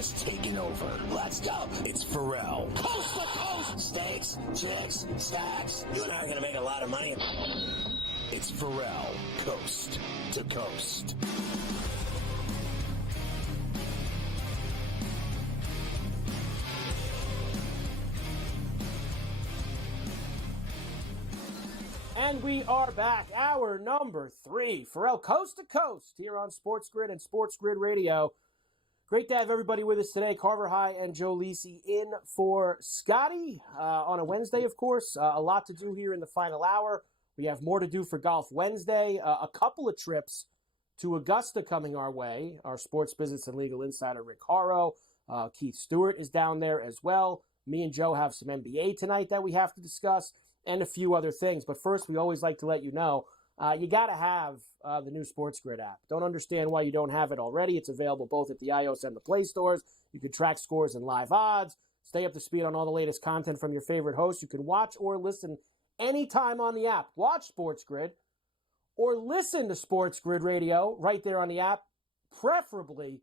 has taken over. Let's go. It's Ferrall. Coast to coast. Steaks, chicks, stacks. You and I are going to make a lot of money. It's Ferrall, coast to coast. And we are back, hour number 3, Ferrall Coast to Coast here on SportsGrid and SportsGrid Radio. Great to have everybody with us today. Carver High and Joe Lisi in for Scotty on a Wednesday, of course. A lot to do here in the final hour. We have more to do for Golf Wednesday. A couple of trips to Augusta coming our way. Our sports business and legal insider, Rick Haro. Keith Stewart is down there as well. Me and Joe have some NBA tonight that we have to discuss, and a few other things. But first, we always like to let you know, you got to have the new SportsGrid app. Don't understand why you don't have it already. It's available both at the iOS and the Play stores. You can track scores and live odds, stay up to speed on all the latest content from your favorite hosts. You can watch or listen anytime on the app. Watch SportsGrid or listen to SportsGrid Radio right there on the app, preferably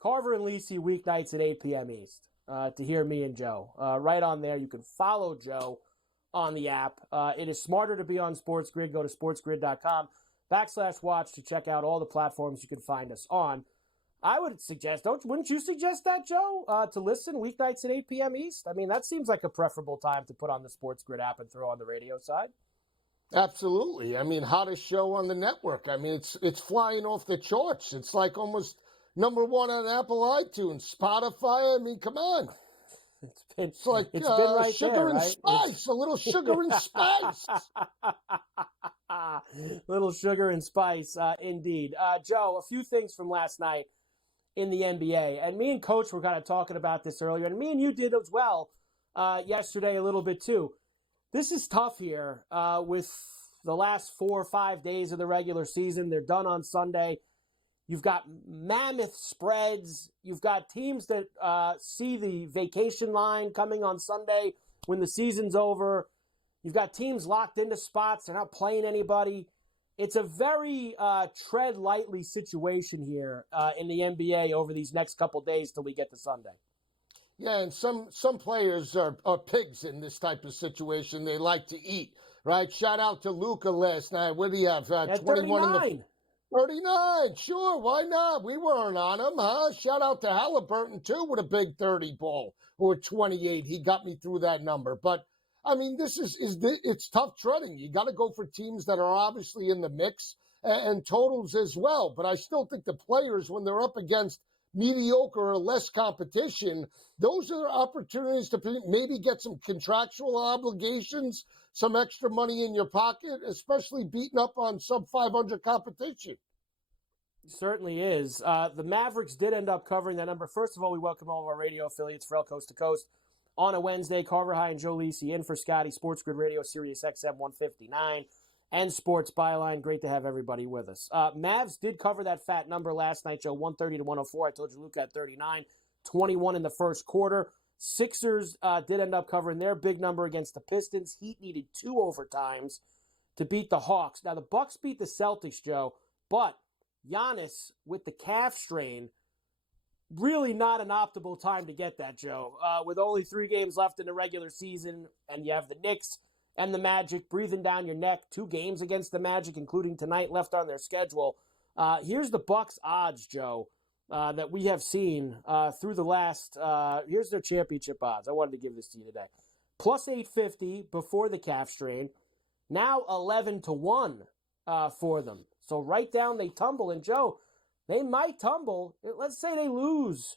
Carver and Lisi weeknights at 8 p.m. East to hear me and Joe. Right on there, you can follow Joe on the app. It is smarter to be on SportsGrid. Go to sportsgrid.com/watch to check out all the platforms you can find us on. I would suggest, wouldn't you suggest that, Joe, to listen weeknights at 8 p.m. East? I mean, that seems like a preferable time to put on the SportsGrid app and throw on the radio side. Absolutely. I mean, hottest show on the network. I mean, it's flying off the charts. It's like almost number one on Apple iTunes, Spotify. I mean, come on. It's been right sugar there, and right? Spice, a little sugar and spice. Little sugar and spice, indeed. Joe, a few things from last night in the NBA. And me and Coach were kind of talking about this earlier, and me and you did as well yesterday a little bit too. This is tough here with the last 4 or 5 days of the regular season. They're done on Sunday. You've got mammoth spreads. You've got teams that see the vacation line coming on Sunday when the season's over. You've got teams locked into spots. They're not playing anybody. It's a very tread lightly situation here in the NBA over these next couple days till we get to Sunday. Yeah, and some players are pigs in this type of situation. They like to eat, right? Shout out to Luka last night. What do you have? 21 in the 39, sure, why not? We weren't on him, huh? Shout out to Halliburton, too, with a big 30 ball, or 28. He got me through that number. But, I mean, it's tough treading. You got to go for teams that are obviously in the mix and totals as well. But I still think the players, when they're up against mediocre or less competition, those are opportunities to maybe get some contractual obligations, some extra money in your pocket, especially beating up on sub-500 competition. Certainly is. The Mavericks did end up covering that number. First of all, we welcome all of our radio affiliates, Ferrall Coast to Coast, on a Wednesday. Carver High and Joe Lisi in for Scotty, SportsGrid Radio, Sirius XM 159, and Sports Byline. Great to have everybody with us. Mavs did cover that fat number last night, Joe, 130 to 104. I told you Luka at 39, 21 in the first quarter. Sixers did end up covering their big number against the Pistons. Heat needed 2 overtimes to beat the Hawks. Now, the Bucks beat the Celtics, Joe, but Giannis with the calf strain, really not an optimal time to get that, Joe. With only 3 games left in the regular season, and you have the Knicks and the Magic breathing down your neck, 2 games against the Magic, including tonight, left on their schedule. Here's the Bucks odds, Joe, that we have seen through the last, here's their championship odds. I wanted to give this to you today. Plus 850 before the calf strain. Now 11 to 1 for them. So right down they tumble. And Joe, they might tumble. Let's say they lose.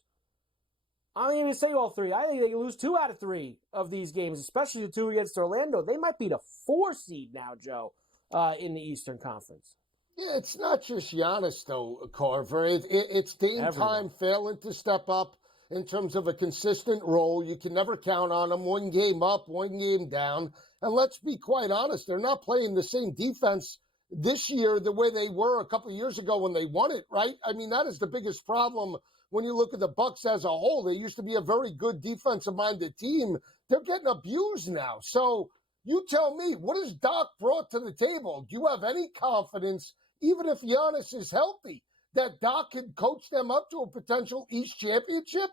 I don't even say all 3. I think they can lose 2 out of 3 of these games, especially the 2 against Orlando. They might be the 4 seed now, Joe, in the Eastern Conference. Yeah, it's not just Giannis, though, Carver. It's Dame Time failing to step up in terms of a consistent role. You can never count on them. 1 game up, 1 game down. And let's be quite honest, they're not playing the same defense this year the way they were a couple of years ago when they won it, right? I mean, that is the biggest problem when you look at the Bucks as a whole. They used to be a very good defensive-minded team. They're getting abused now. So you tell me, what has Doc brought to the table? Do you have any confidence, even if Giannis is healthy, that Doc can coach them up to a potential East championship?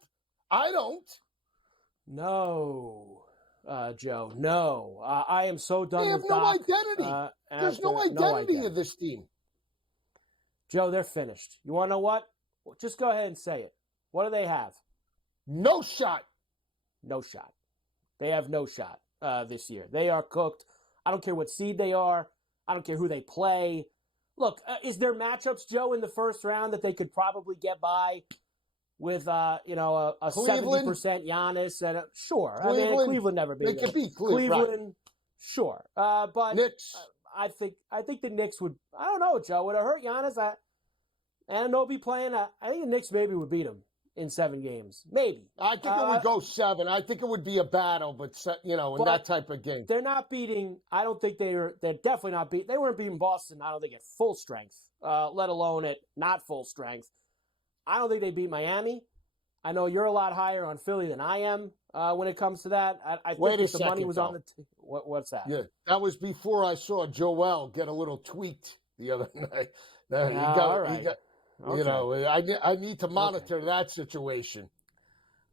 I don't. No, Joe. No, I am so done with Doc. They have no identity. There's no identity of this team. Joe, they're finished. You want to know what? Well, just go ahead and say it. What do they have? No shot. No shot. They have no shot this year. They are cooked. I don't care what seed they are. I don't care who they play. Look, is there matchups, Joe, in the first round that they could probably get by with, a 70% Giannis? And sure. Cleveland never beat them. They could beat Cleveland, right. Sure. But Knicks. I think the Knicks would. I don't know, Joe. Would it hurt Giannis? Anunoby playing. I think the Knicks maybe would beat him in 7 games. Maybe. I think it would go 7. I think it would be a battle, but in that type of game. They're not beating. I don't think they're definitely not beating. They weren't beating Boston. I don't think at full strength, let alone at not full strength. I don't think they beat Miami. I know you're a lot higher on Philly than I am when it comes to that. I think if the money was on the what's that? Yeah, that was before I saw Joel get a little tweaked the other night. All right. Okay. I need to monitor that situation.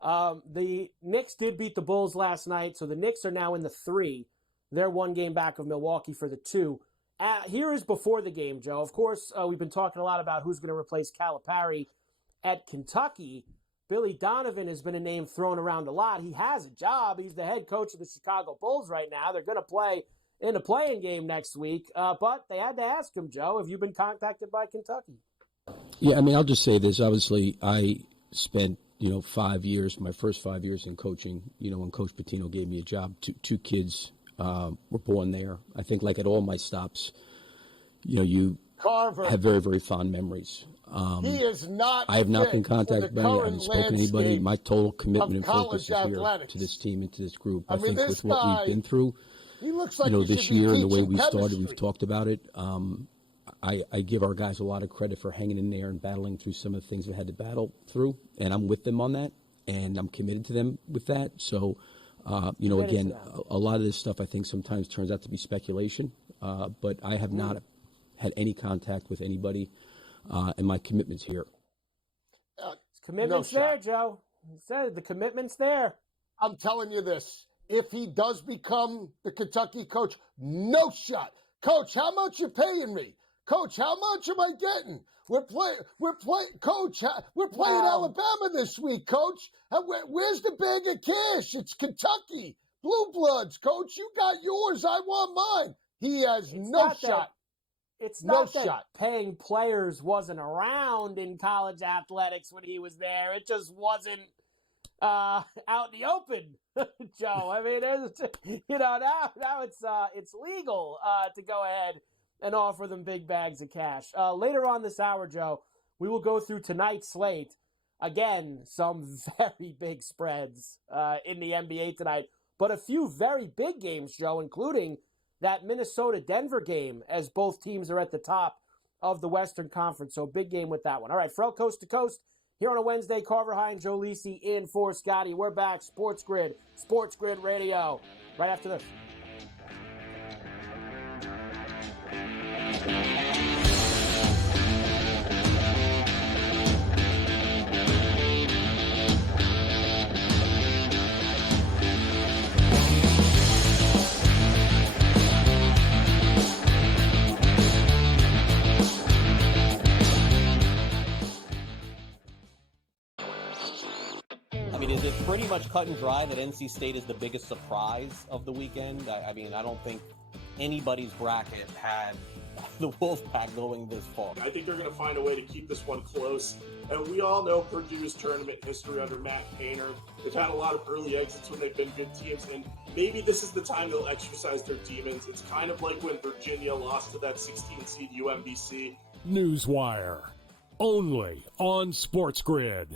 The Knicks did beat the Bulls last night, so the Knicks are now in the 3. They're 1 game back of Milwaukee for the 2. Here is before the game, Joe. Of course, we've been talking a lot about who's going to replace Calipari at Kentucky. Billy Donovan has been a name thrown around a lot. He has a job. He's the head coach of the Chicago Bulls right now. They're going to play in a playing game next week, but they had to ask him, Joe, have you been contacted by Kentucky? Yeah, I'll just say this. Obviously, I spent, 5 years, my first 5 years in coaching, when Coach Pitino gave me a job. Two kids were born there. I think like at all my stops, you Carver have very, very fond memories. He is not. I have not been contacted by anybody. I haven't spoken to anybody. My total commitment and focus is here athletics. to this team and to this group. I mean, think with what we've been through, he looks like this year and the way we chemistry. started, we've talked about it. I give our guys a lot of credit for hanging in there and battling through some of the things they had to battle through, and I'm with them on that, and I'm committed to them with that. So, again, a lot of this stuff I think sometimes turns out to be speculation, but I have not had any contact with anybody, and my commitment's here. Commitment's there, Joe. He said the commitment's there. I'm telling you this. If he does become the Kentucky coach, no shot. Coach, how much you paying me? Coach, how much am I getting? We're playing, Coach, we're playing Alabama this week, Coach. Where's the bag of cash? It's Kentucky. Blue Bloods, Coach, you got yours. I want mine. He has no shot. It's not that paying players wasn't around in college athletics when he was there. It just wasn't out in the open, Joe. I mean, now it's legal to go ahead and offer them big bags of cash. Later on this hour, Joe, we will go through tonight's slate. Again, some very big spreads in the NBA tonight, but a few very big games, Joe, including that Minnesota-Denver game, as both teams are at the top of the Western Conference. So big game with that one. All right, Ferrall Coast to Coast here on a Wednesday. Carver High and Joe Lisi in for Scotty. We're back. SportsGrid Radio. Right after this. Is it pretty much cut and dry that NC State is the biggest surprise of the weekend? I don't think anybody's bracket had the Wolfpack going this far. I think they're going to find a way to keep this one close. And we all know Purdue's tournament history under Matt Painter. They've had a lot of early exits when they've been good teams, and maybe this is the time they'll exercise their demons. It's kind of like when Virginia lost to that 16 seed UMBC. Newswire, only on SportsGrid.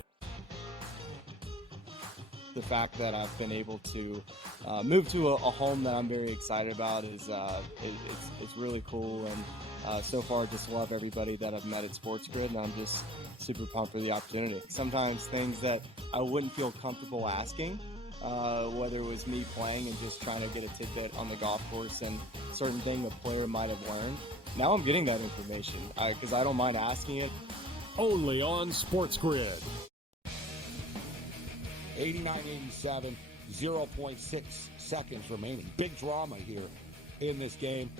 The fact that I've been able to move to a home that I'm very excited about is it's really cool, and so far just love everybody that I've met at SportsGrid, and I'm just super pumped for the opportunity. Sometimes things that I wouldn't feel comfortable asking, whether it was me playing and just trying to get a ticket on the golf course and certain thing a player might have learned. Now I'm getting that information because I don't mind asking it. only on SportsGrid. 89-87, 0.6 seconds remaining. Big drama here in this game.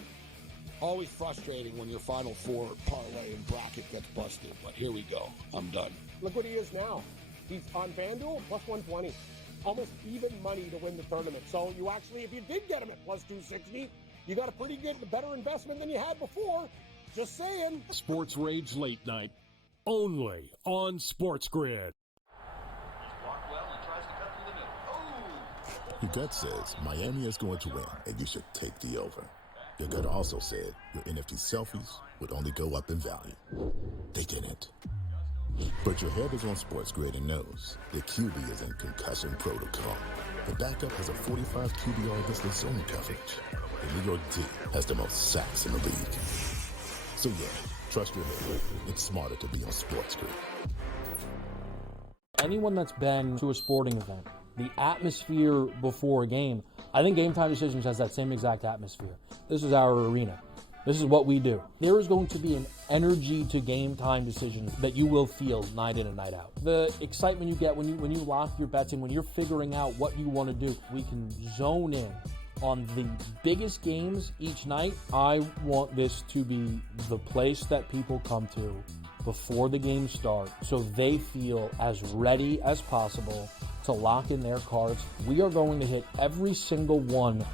Always frustrating when your Final Four parlay and bracket gets busted, but here we go. I'm done. Look what he is now. He's on FanDuel, plus 120. Almost even money to win the tournament. So you actually, if you did get him at plus 260, you got a pretty good, better investment than you had before. Just saying. Sports Rage Late Night, only on SportsGrid. Your gut says Miami is going to win, and you should take the over. Your gut also said your NFT selfies would only go up in value. They didn't. But your head is on SportsGrid and knows the QB is in concussion protocol. The backup has a 45 QBR against the zone coverage. The New York D has the most sacks in the league. So yeah, trust your head. It's smarter to be on SportsGrid. Anyone that's been to a sporting event, the atmosphere before a game, I think Game Time Decisions has that same exact atmosphere. This is our arena. This is what we do. There is going to be an energy to Game Time Decisions that you will feel night in and night out. The excitement you get when you lock your bets in, when you're figuring out what you want to do, we can zone in on the biggest games each night. I want this to be the place that people come to before the games start so they feel as ready as possible to lock in their cards. We are going to hit every single one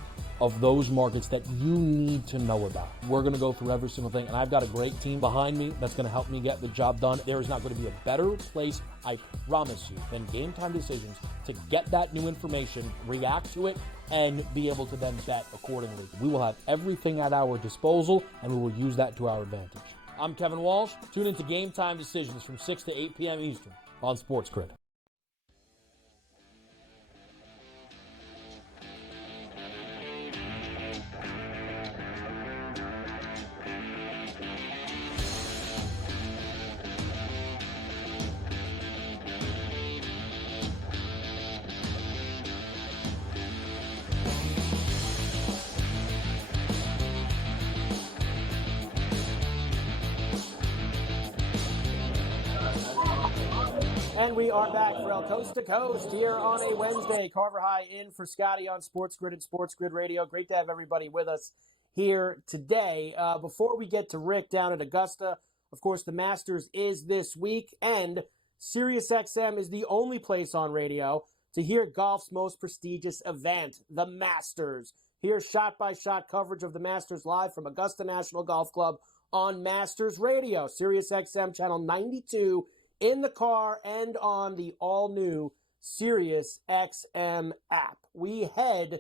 of those markets that you need to know about. We're going to go through every single thing, and I've got a great team behind me that's going to help me get the job done. There is not going to be a better place, I promise you, than Game Time Decisions to get that new information, react to it, and be able to then bet accordingly. We will have everything at our disposal, and we will use that to our advantage. I'm Kevin Walsh. Tune into Game Time Decisions from 6 to 8 p.m. Eastern on SportsGrid. And we are back for Coast to Coast here on a Wednesday. Carver High in for Scotty on SportsGrid and SportsGrid Radio. Great to have everybody with us here today. Before we get to Rick down at Augusta, of course, the Masters is this week, and SiriusXM is the only place on radio to hear golf's most prestigious event, the Masters. Hear shot-by-shot coverage of the Masters live from Augusta National Golf Club on Masters Radio, SiriusXM Channel 92, in the car and on the all-new SiriusXM app. We head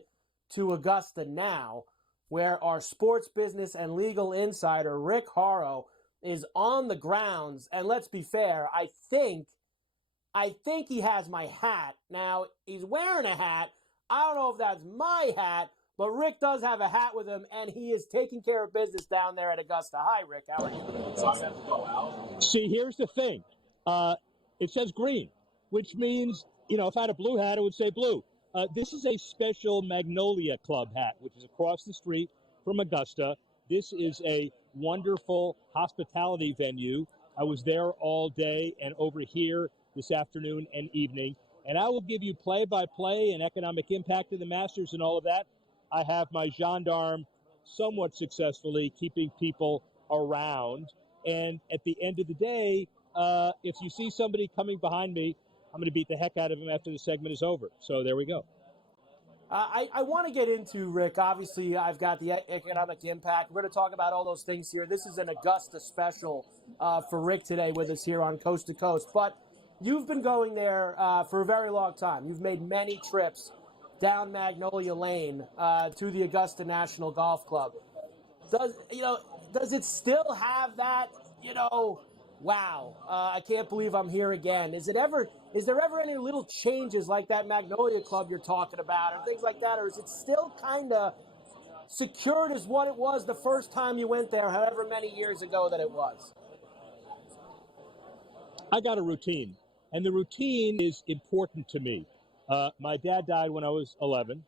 to Augusta now, where our sports business and legal insider, Rick Horrow, is on the grounds. And let's be fair, I think he has my hat. Now, he's wearing a hat. I don't know if that's my hat, but Rick does have a hat with him, and he is taking care of business down there at Augusta. Hi, Rick. How are you? See, here's the thing. It says green, which means, if I had a blue hat, it would say blue. This is a special Magnolia Club hat, which is across the street from Augusta. This is a wonderful hospitality venue. I was there all day and over here this afternoon and evening. And I will give you play-by-play and economic impact of the Masters and all of that. I have my gendarme somewhat successfully keeping people around. And at the end of the day, if you see somebody coming behind me, I'm going to beat the heck out of him after the segment is over. So there we go. I want to get into, Rick, obviously I've got the economic impact. We're going to talk about all those things here. This is an Augusta special for Rick today with us here on Coast to Coast. But you've been going there for a very long time. You've made many trips down Magnolia Lane to the Augusta National Golf Club. Does it still have that, wow, I can't believe I'm here again? Is there ever any little changes like that Magnolia Club you're talking about or things like that? Or is it still kind of secured as what it was the first time you went there, however many years ago that it was? I got a routine, and the routine is important to me. My dad died when I was 11,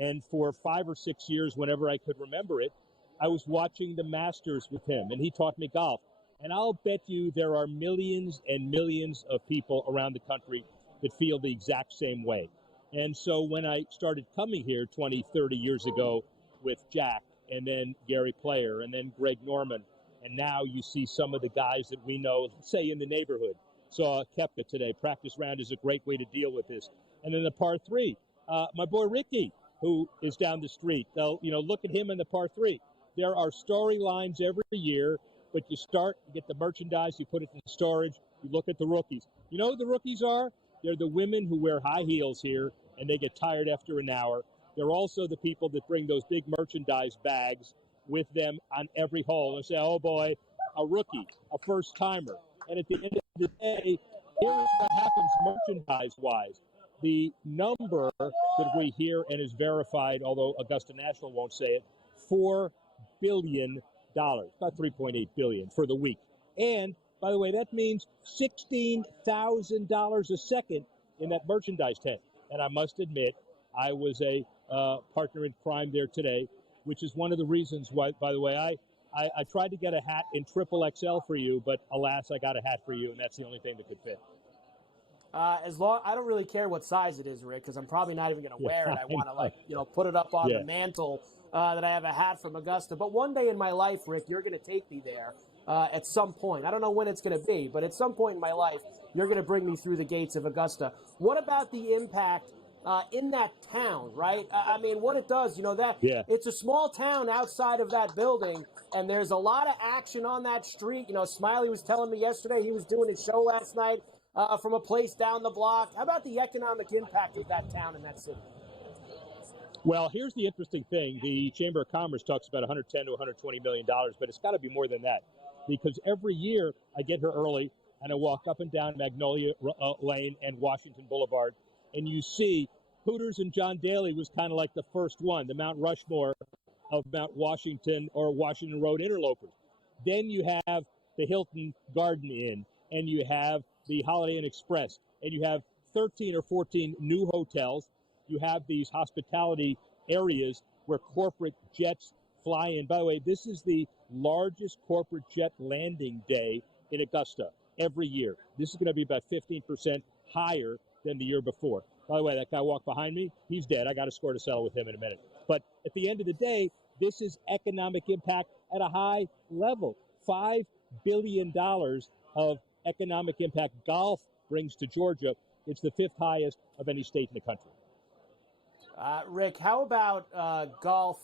and for 5 or 6 years, whenever I could remember it, I was watching the Masters with him, and he taught me golf. And I'll bet you there are millions and millions of people around the country that feel the exact same way. And so when I started coming here 20, 30 years ago with Jack and then Gary Player and then Greg Norman, and now you see some of the guys that we know, say in the neighborhood. Saw Koepka today. Practice round is a great way to deal with this. And then the par three, my boy Ricky, who is down the street. They'll, look at him in the par three. There are storylines every year, but you get the merchandise, you put it in storage, you look at the rookies. You know who the rookies are? They're the women who wear high heels here, and they get tired after an hour. They're also the people that bring those big merchandise bags with them on every hole and say, oh boy, a rookie, a first timer. And at the end of the day, here's what happens merchandise-wise. The number that we hear and is verified, although Augusta National won't say it, $4 billion, about $3.8 billion for the week. And, by the way, that means $16,000 a second in that merchandise tent. And I must admit, I was a partner in crime there today, which is one of the reasons why, by the way, I tried to get a hat in XXL for you, but alas, I got a hat for you, and that's the only thing that could fit. I don't really care what size it is, Rick, because I'm probably not even going to wear it. I want to put it up on the mantle that I have a hat from Augusta. But one day in my life, Rick, you're going to take me there at some point. I don't know when it's going to be, but at some point in my life, you're going to bring me through the gates of Augusta. What about the impact in that town, right? I mean, what it does, it's a small town outside of that building, and there's a lot of action on that street. Smiley was telling me yesterday he was doing his show last night from a place down the block. How about the economic impact of that town and that city? Well, here's the interesting thing. The Chamber of Commerce talks about $110 to $120 million, but it's got to be more than that, because every year I get here early and I walk up and down Magnolia Lane and Washington Boulevard, and you see Hooters and John Daly was kind of like the first one, the Mount Rushmore of Mount Washington or Washington Road interlopers. Then you have the Hilton Garden Inn, and you have the Holiday Inn Express, and you have 13 or 14 new hotels. You have these hospitality areas where corporate jets fly in. By the way, this is the largest corporate jet landing day in Augusta every year. This is going to be about 15% higher than the year before. By the way, that guy walked behind me. He's dead. I got to score to settle with him in a minute. But at the end of the day, this is economic impact at a high level. $5 billion of economic impact golf brings to Georgia. It's the fifth highest of any state in the country. Rick, how about golf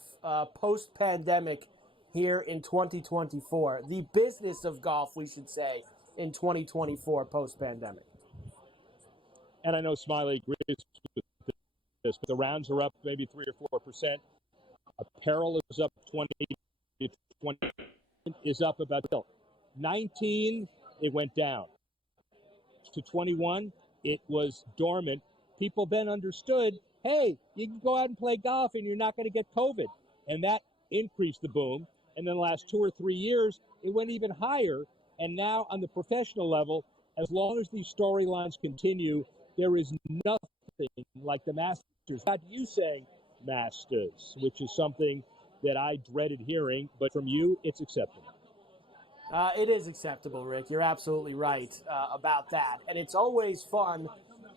post-pandemic here in 2024? The business of golf, we should say, in 2024 post-pandemic. And I know Smiley agrees with this, but the rounds are up maybe 3 or 4%. Apparel is up 20 is up about 19. It went down to 21. It was dormant. People then understood, hey, you can go out and play golf and you're not going to get COVID. And that increased the boom. And then the last 2 or 3 years, it went even higher. And now on the professional level, as long as these storylines continue, there is nothing like the Masters. Not you saying Masters, which is something that I dreaded hearing, but from you, it's acceptable. It is acceptable, Rick. You're absolutely right about that. And it's always fun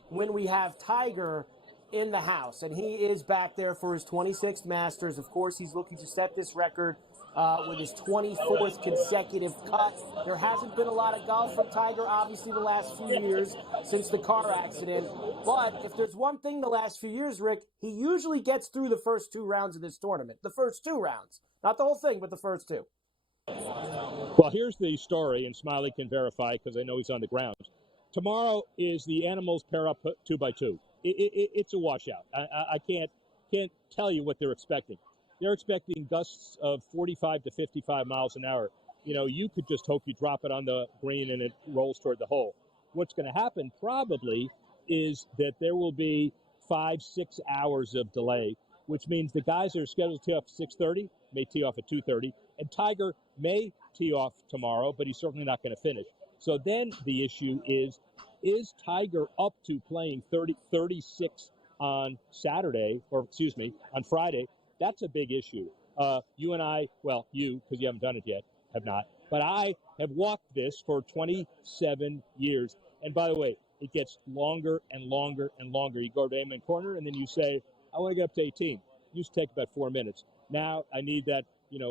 when we have Tiger in the house, and he is back there for his 26th Masters. Of course, he's looking to set this record with his 24th consecutive cut. There hasn't been a lot of golf from Tiger, obviously, the last few years since the car accident. But if there's one thing the last few years, Rick, he usually gets through the first 2 rounds of this tournament. The first 2 rounds. Not the whole thing, but the first 2. Well, here's the story, and Smiley can verify because I know he's on the ground. Tomorrow is the Animals pair up 2x2. It's a washout. I can't tell you what they're expecting. They're expecting gusts of 45 to 55 miles an hour. You could just hope you drop it on the green and it rolls toward the hole. What's going to happen probably is that there will be 5-6 hours of delay, which means the guys that are scheduled to tee off at 6:30 may tee off at 2:30, and Tiger may tee off tomorrow, but he's certainly not going to finish. So then the issue is Tiger up to playing 36 on Saturday, or excuse me, on Friday? That's a big issue. You and I, well, you, because you haven't done it yet, have not. But I have walked this for 27 years. And by the way, it gets longer and longer and longer. You go to Amen Corner, and then you say, I want to get up to 18. It used to take about 4 minutes. Now I need that,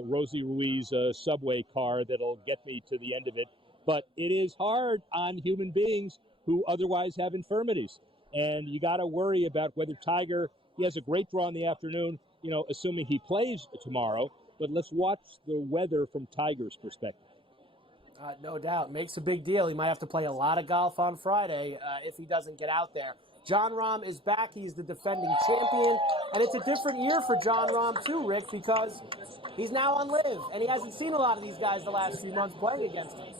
Rosie Ruiz subway car that'll get me to the end of it. But it is hard on human beings who otherwise have infirmities. And you got to worry about whether Tiger, he has a great draw in the afternoon, assuming he plays tomorrow. But let's watch the weather from Tiger's perspective. No doubt. Makes a big deal. He might have to play a lot of golf on Friday if he doesn't get out there. Jon Rahm is back. He's the defending champion. And it's a different year for Jon Rahm, too, Rick, because he's now on LIV. And he hasn't seen a lot of these guys the last few months playing against him.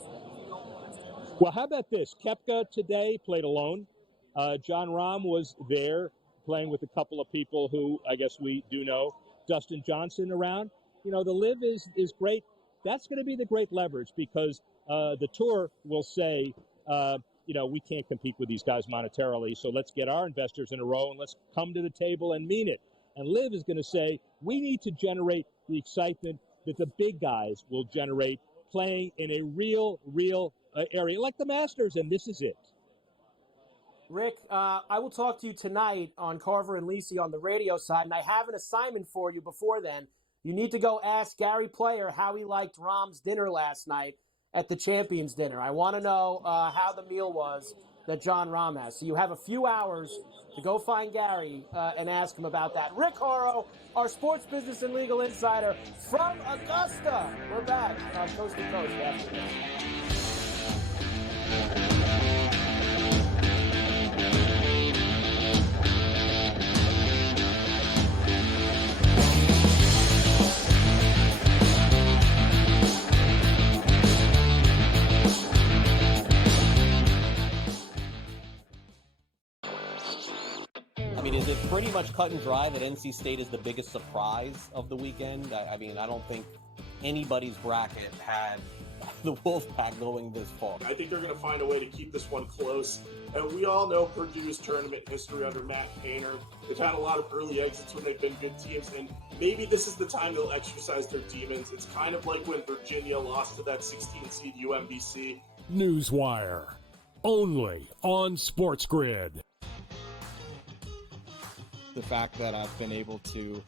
Well, how about this? Koepka today played alone. Jon Rahm was there playing with a couple of people who I guess we do know. Dustin Johnson around. The LIV is great. That's going to be the great leverage because the tour will say, we can't compete with these guys monetarily, so let's get our investors in a row and let's come to the table and mean it. And LIV is going to say, we need to generate the excitement that the big guys will generate playing in a real area like the Masters, and this is it. Rick, I will talk to you tonight on Carver and Lisi on the radio side, and I have an assignment for you before then. You need to go ask Gary Player how he liked Rahm's dinner last night at the Champions Dinner. I want to know how the meal was that Jon Rahm has. So you have a few hours to go find Gary and ask him about that. Rick Horrow, our sports business and legal insider from Augusta. We're back on Coast to Coast after this. Is it pretty much cut and dry that NC State is the biggest surprise of the weekend? I don't think anybody's bracket had the Wolfpack going this far. I think they're going to find a way to keep this one close. And we all know Purdue's tournament history under Matt Painter. They've had a lot of early exits when they've been good teams, and maybe this is the time they'll exercise their demons. It's kind of like when Virginia lost to that 16 seed UMBC. Newswire, only on SportsGrid. The fact that I've been able to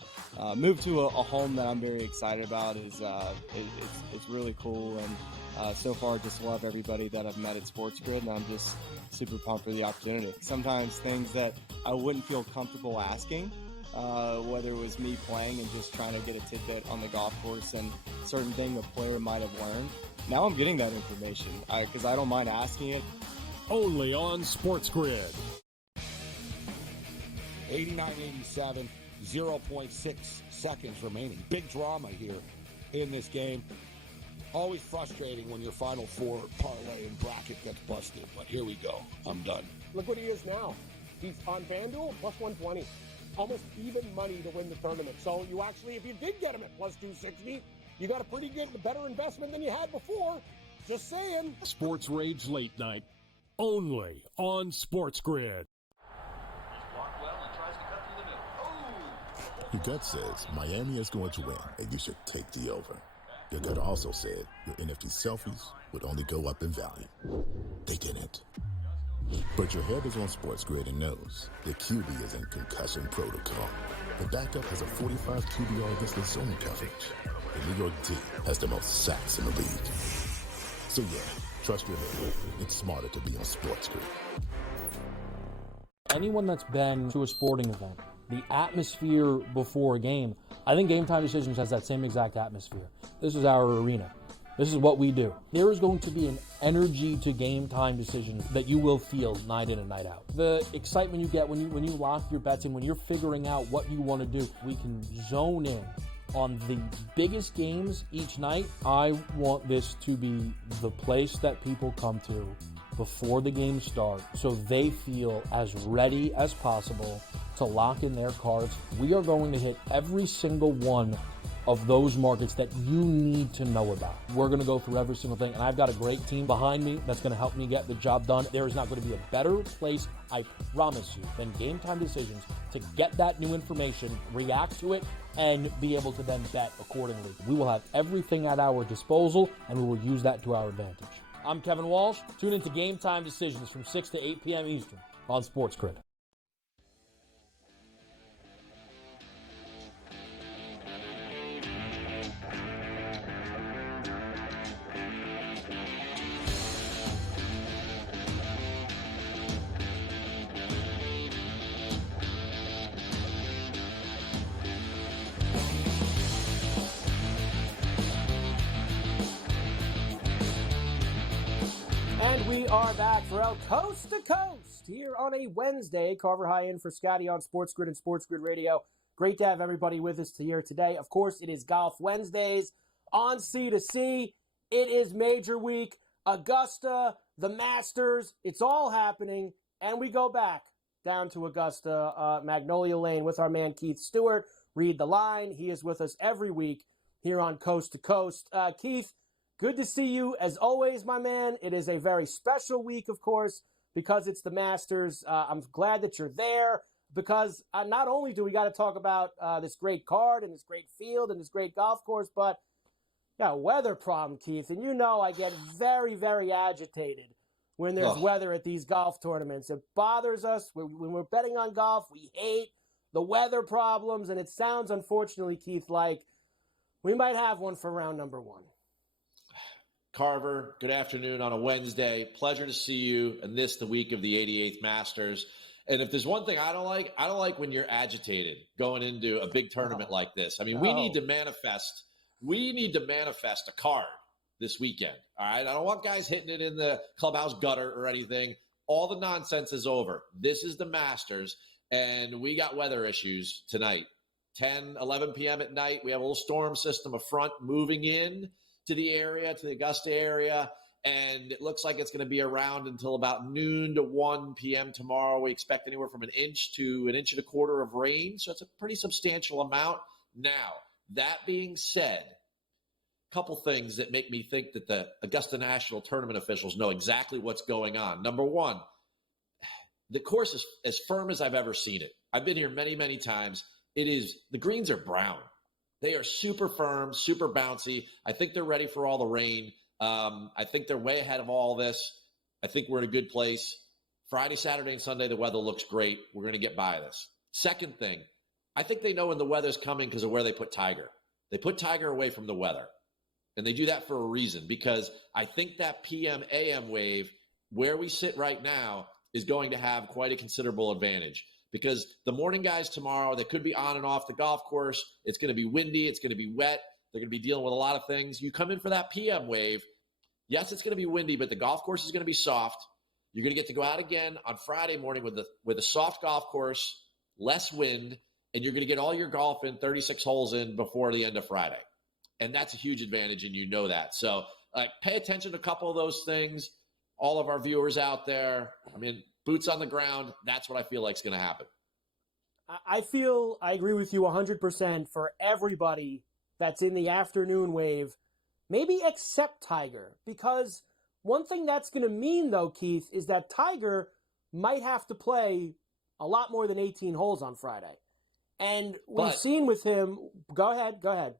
move to a home that I'm very excited about is it's really cool, and so far just love everybody that I've met at SportsGrid, and I'm just super pumped for the opportunity. Sometimes things that I wouldn't feel comfortable asking, whether it was me playing and just trying to get a tidbit on the golf course and certain thing a player might have learned. Now I'm getting that information because I don't mind asking it. Only on SportsGrid. 89-87, 0.6 seconds remaining. Big drama here in this game. Always frustrating when your Final Four parlay and bracket gets busted, but here we go. I'm done. Look what he is now. He's on FanDuel, plus 120. Almost even money to win the tournament. So you actually, if you did get him at plus 260, you got a pretty good, better investment than you had before. Just saying. Sports Rage Late Night, only on SportsGrid. Your gut says Miami is going to win, and you should take the over. Your gut also said your NFT selfies would only go up in value. They didn't. But your head is on SportsGrid and knows the QB is in concussion protocol. The backup has a 45 QBR against the zone coverage. The New York D has the most sacks in the league. So yeah, trust your head. It's smarter to be on SportsGrid. Anyone that's been to a sporting event, the atmosphere before a game, I think Game Time Decisions has that same exact atmosphere. This is our arena. This is what we do. There is going to be an energy to Game Time Decisions that you will feel night in and night out. The excitement you get when you lock your bets in, when you're figuring out what you want to do, we can zone in on the biggest games each night. I want this to be the place that people come to before the games start so they feel as ready as possible to lock in their cards. We are going to hit every single one of those markets that you need to know about. We're going to go through every single thing, and I've got a great team behind me that's going to help me get the job done. There is not going to be a better place, I promise you, than Game Time Decisions to get that new information, react to it, and be able to then bet accordingly. We will have everything at our disposal, and we will use that to our advantage. I'm Kevin Walsh. Tune into Game Time Decisions from 6 to 8 p.m. Eastern on SportsGrid. We are back for El Coast to Coast here on a Wednesday. Carver High in for Scotty on SportsGrid and SportsGrid Radio. Great to have everybody with us here today. Of course, it is Golf Wednesdays on C2C. It is Major Week. Augusta, the Masters, it's all happening. And we go back down to Augusta, Magnolia Lane with our man Keith Stewart. Read the line. He is with us every week here on Coast to Coast. Keith, good to see you as always, my man. It is a very special week, of course, because it's the Masters. I'm glad that you're there because not only do we got to talk about this great card and this great field and this great golf course, but weather problem, Keith. And you know I get very, very agitated when there's weather at these golf tournaments. It bothers us. When we're betting on golf, we hate the weather problems. And it sounds, unfortunately, Keith, like we might have one for round number one. Carver, good afternoon on a Wednesday. Pleasure to see you in the week of the 88th Masters. And if there's one thing I don't like when you're agitated going into a big tournament like this. I mean, we need to manifest a card this weekend. All right. I don't want guys hitting it in the clubhouse gutter or anything. All the nonsense is over. This is the Masters, and we got weather issues tonight. 10, 11 p.m. at night. We have a little storm system, a front moving in to the area, to the Augusta area, and it looks like it's going to be around until about noon to 1 p.m. tomorrow. We expect anywhere from an inch to an inch and a quarter of rain, so it's a pretty substantial amount. Now, that being said, a couple things that make me think that the Augusta National Tournament officials know exactly what's going on. Number one, the course is as firm as I've ever seen it. I've been here many, many times. The greens are brown. They are super firm, super bouncy. I think they're ready for all the rain. I think they're way ahead of all this. I think we're in a good place. Friday, Saturday, and Sunday, the weather looks great. We're going to get by this. Second thing, I think they know when the weather's coming because of where they put Tiger. They put Tiger away from the weather. And they do that for a reason, because I think that PM AM wave, where we sit right now, is going to have quite a considerable advantage. Because the morning guys tomorrow, they could be on and off the golf course. It's going to be windy. It's going to be wet. They're going to be dealing with a lot of things. You come in for that PM wave. Yes, it's going to be windy, but the golf course is going to be soft. You're going to get to go out again on Friday morning with a soft golf course, less wind, and you're going to get all your golf in, 36 holes in before the end of Friday. And that's a huge advantage, and you know that. So pay attention to a couple of those things. All of our viewers out there, boots on the ground, that's what I feel like is going to happen. I agree with you 100% for everybody that's in the afternoon wave, maybe except Tiger. Because one thing that's going to mean, though, Keith, is that Tiger might have to play a lot more than 18 holes on Friday. And we've seen with him, go ahead,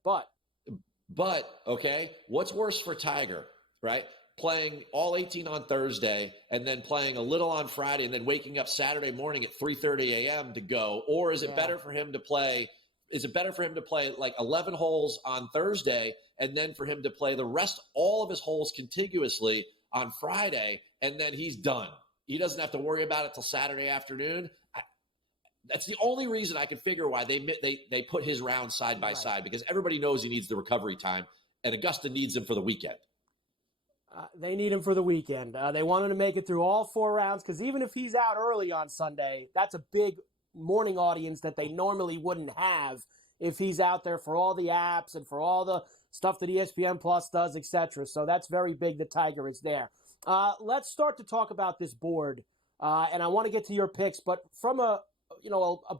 But, okay, what's worse for Tiger, right? Playing all 18 on Thursday and then playing a little on Friday and then waking up Saturday morning at 3:30 a.m. to go? Or is it better for him to play? Is it better for him to play like 11 holes on Thursday and then for him to play all of his holes contiguously on Friday, and then he's done? He doesn't have to worry about it till Saturday afternoon. That's the only reason I can figure why they put his round side by side, because everybody knows he needs the recovery time, and Augusta needs him for the weekend. They need him for the weekend. They want him to make it through all 4 rounds, because even if he's out early on Sunday, that's a big morning audience that they normally wouldn't have if he's out there for all the apps and for all the stuff that ESPN Plus does, etc. So that's very big that Tiger is there. Let's start to talk about this board, and I want to get to your picks, but from a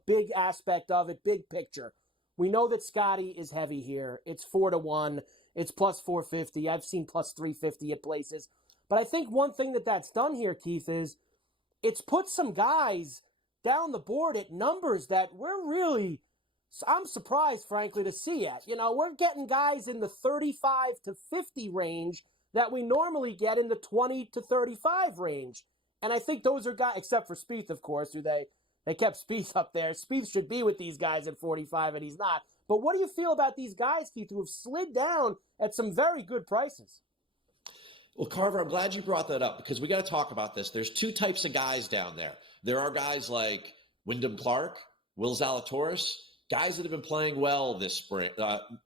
big aspect of it, big picture. We know that Scotty is heavy here. It's 4-1. It's plus 450. I've seen plus 350 at places. But I think one thing that's done here, Keith, is it's put some guys down the board at numbers that I'm surprised, frankly, to see at. We're getting guys in the 35 to 50 range that we normally get in the 20 to 35 range. And I think those are guys, except for Spieth, of course, who they kept Spieth up there. Spieth should be with these guys at 45, and he's not. But what do you feel about these guys, Keith, who have slid down at some very good prices? Well, Carver, I'm glad you brought that up because we got to talk about this. There's two types of guys down there. There are guys like Wyndham Clark, Will Zalatoris, guys that have been playing well this spring,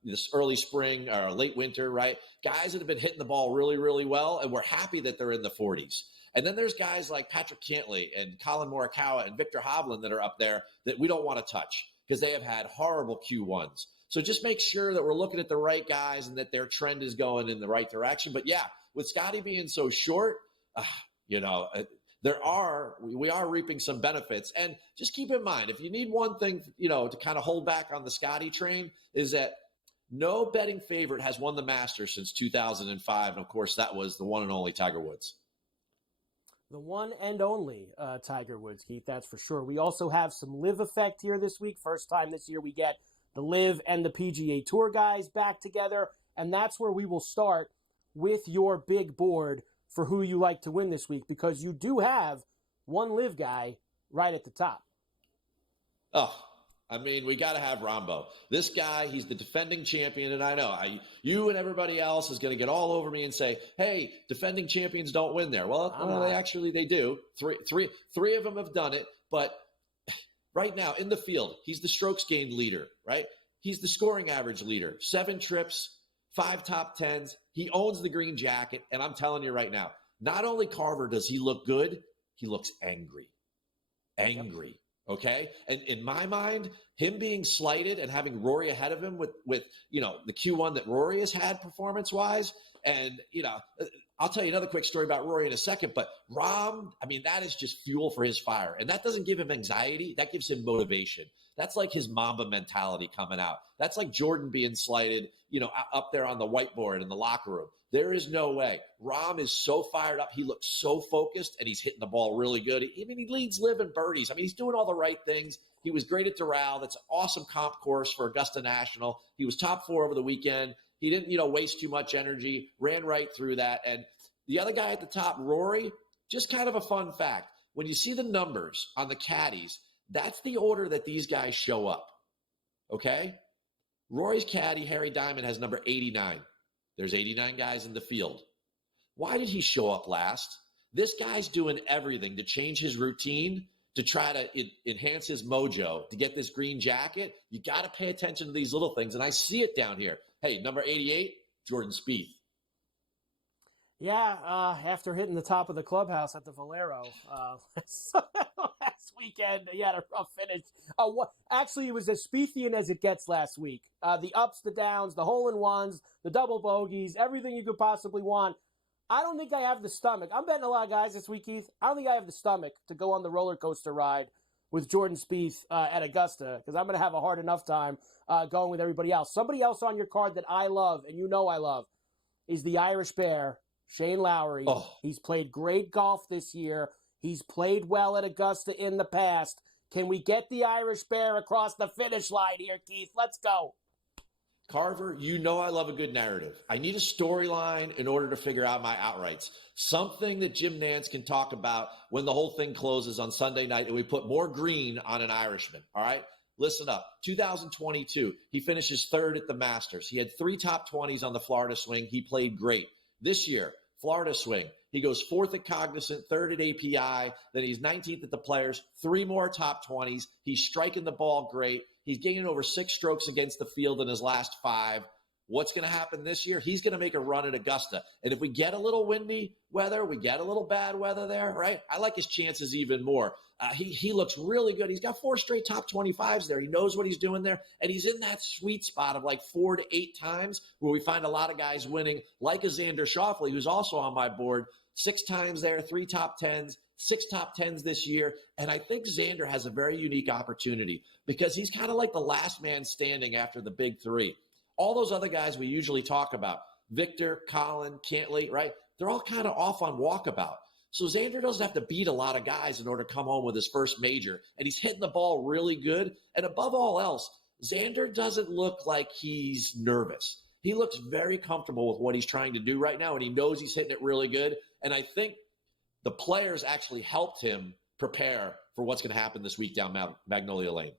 this early spring or late winter, right? Guys that have been hitting the ball really, really well, and we're happy that they're in the 40s. And then there's guys like Patrick Cantlay and Colin Morikawa and Victor Hovland that are up there that we don't want to touch because they have had horrible Q1s. So just make sure that we're looking at the right guys and that their trend is going in the right direction. But yeah, with Scotty being so short, we are reaping some benefits. And just keep in mind, if you need one thing, to kind of hold back on the Scotty train, is that no betting favorite has won the Masters since 2005. And of course, that was the one and only Tiger Woods. The one and only Tiger Woods, Keith, that's for sure. We also have some live effect here this week. First time this year we get the live and the PGA Tour guys back together. And that's where we will start with your big board for who you like to win this week, because you do have one live guy right at the top. We got to have Rombo. This guy, he's the defending champion, and I know you and everybody else is going to get all over me and say, hey, defending champions don't win there. Well, they do. Three of them have done it, but right now in the field, he's the strokes gained leader, right? He's the scoring average leader. 7 trips, 5 top 10s. He owns the green jacket, and I'm telling you right now, not only Carver does he look good, he looks angry. Yep. Okay? And in my mind, him being slighted and having Rory ahead of him with the Q1 that Rory has had performance-wise, and, I'll tell you another quick story about Rory in a second, but Rahm, that is just fuel for his fire. And that doesn't give him anxiety. That gives him motivation. That's like his Mamba mentality coming out. That's like Jordan being slighted, up there on the whiteboard in the locker room. There is no way. Rahm is so fired up. He looks so focused, and he's hitting the ball really good. He leads live in birdies. He's doing all the right things. He was great at Doral. That's an awesome comp course for Augusta National. He was top 4 over the weekend. He didn't, waste too much energy, ran right through that. And the other guy at the top, Rory, just kind of a fun fact. When you see the numbers on the caddies, that's the order that these guys show up, okay? Rory's caddy, Harry Diamond, has number 89. There's 89 guys in the field. Why did he show up last? This guy's doing everything to change his routine, to try to enhance his mojo, to get this green jacket. You got to pay attention to these little things, and I see it down here. Hey, number 88, Jordan Spieth. Yeah, after hitting the top of the clubhouse at the Valero last weekend, he had a rough finish. Actually, it was as Spiethian as it gets last week. The ups, the downs, the hole-in-ones, the double bogeys, everything you could possibly want. I don't think I have the stomach. I'm betting a lot of guys this week, Keith. I don't think I have the stomach to go on the roller coaster ride with Jordan Spieth at Augusta, because I'm going to have a hard enough time going with everybody else. Somebody else on your card that I love, and I love, is the Irish Bear, Shane Lowry. He's played great golf this year. He's played well at Augusta in the past. Can we get the Irish Bear across the finish line here, Keith? Let's go. Carver, I love a good narrative. I need a storyline in order to figure out my outrights. Something that Jim Nantz can talk about when the whole thing closes on Sunday night and we put more green on an Irishman, all right? Listen up. 2022, he finishes 3rd at the Masters. He had 3 top 20s on the Florida swing. He played great. This year, Florida swing, he goes 4th at Cognizant, 3rd at API, then he's 19th at the Players, 3 more top 20s. He's striking the ball great. He's gaining over 6 strokes against the field in his last 5. What's going to happen this year? He's going to make a run at Augusta. And if we get a little windy weather, we get a little bad weather there, right? I like his chances even more. He looks really good. He's got 4 straight top 25s there. He knows what he's doing there. And he's in that sweet spot of like 4 to 8 times where we find a lot of guys winning, like a Xander Schauffele, who's also on my board. 6 times there, 3 top 10s, 6 top 10s this year. And I think Xander has a very unique opportunity because he's kind of like the last man standing after the big three. All those other guys we usually talk about, Victor, Colin, Cantley, right? They're all kind of off on walkabout. So Xander doesn't have to beat a lot of guys in order to come home with his first major. And he's hitting the ball really good. And above all else, Xander doesn't look like he's nervous. He looks very comfortable with what he's trying to do right now, and he knows he's hitting it really good. And I think the players actually helped him prepare for what's going to happen this week down Magnolia Lane.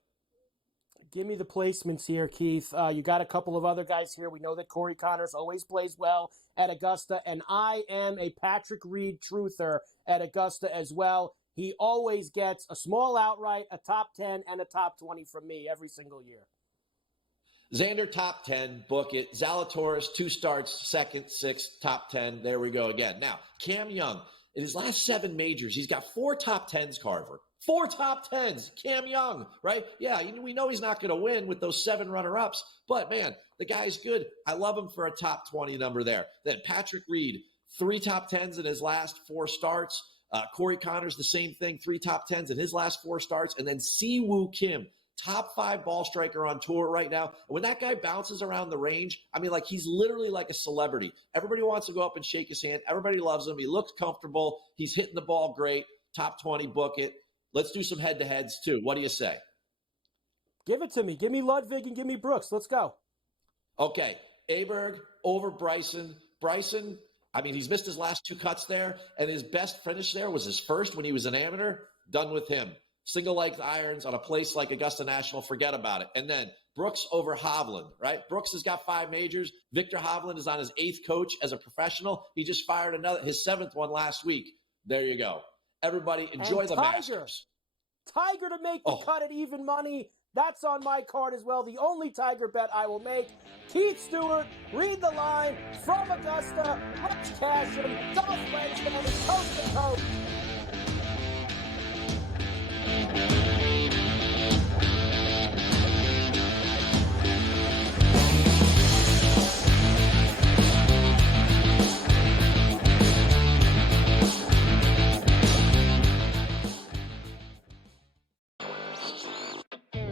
Give me the placements here, Keith. You got a couple of other guys here. We know that Corey Connors always plays well at Augusta, and I am a Patrick Reed truther at Augusta as well. He always gets a small outright, a top 10, and a top 20 from me every single year. Xander, top 10, book it. Zalatoris, 2 starts, second, 6th, top 10. There we go again. Now, Cam Young, in his last 7 majors, he's got 4 top 10s, Carver. 4 top 10s, Cam Young, right? Yeah, we know he's not going to win with those 7 runner-ups, but, man, the guy's good. I love him for a top 20 number there. Then Patrick Reed, 3 top 10s in his last 4 starts. Corey Connors, the same thing, 3 top 10s in his last 4 starts. And then Si-Woo Kim, top 5 ball striker on tour right now. And when that guy bounces around the range, I mean, like, he's literally like a celebrity. Everybody wants to go up and shake his hand. Everybody loves him. He looks comfortable. He's hitting the ball great. Top 20, book it. Let's do some head-to-heads, too. What do you say? Give it to me. Give me Ludwig and give me Brooks. Let's go. Okay. Aberg over Bryson. Bryson, I mean, he's missed his last 2 cuts there, and his best finish there was his first when he was an amateur. Done with him. Single-legged irons on a place like Augusta National, forget about it. And then Brooks over Hovland, right? Brooks has got 5 majors. Victor Hovland is on his 8th coach as a professional. He just fired his 7th one last week. There you go. Everybody enjoy the Masters. Tiger to make the cut at even money. That's on my card as well. The only Tiger bet I will make. Keith Stewart, read the line from Augusta. Let's cash him. Golf Wednesday, coast to coast.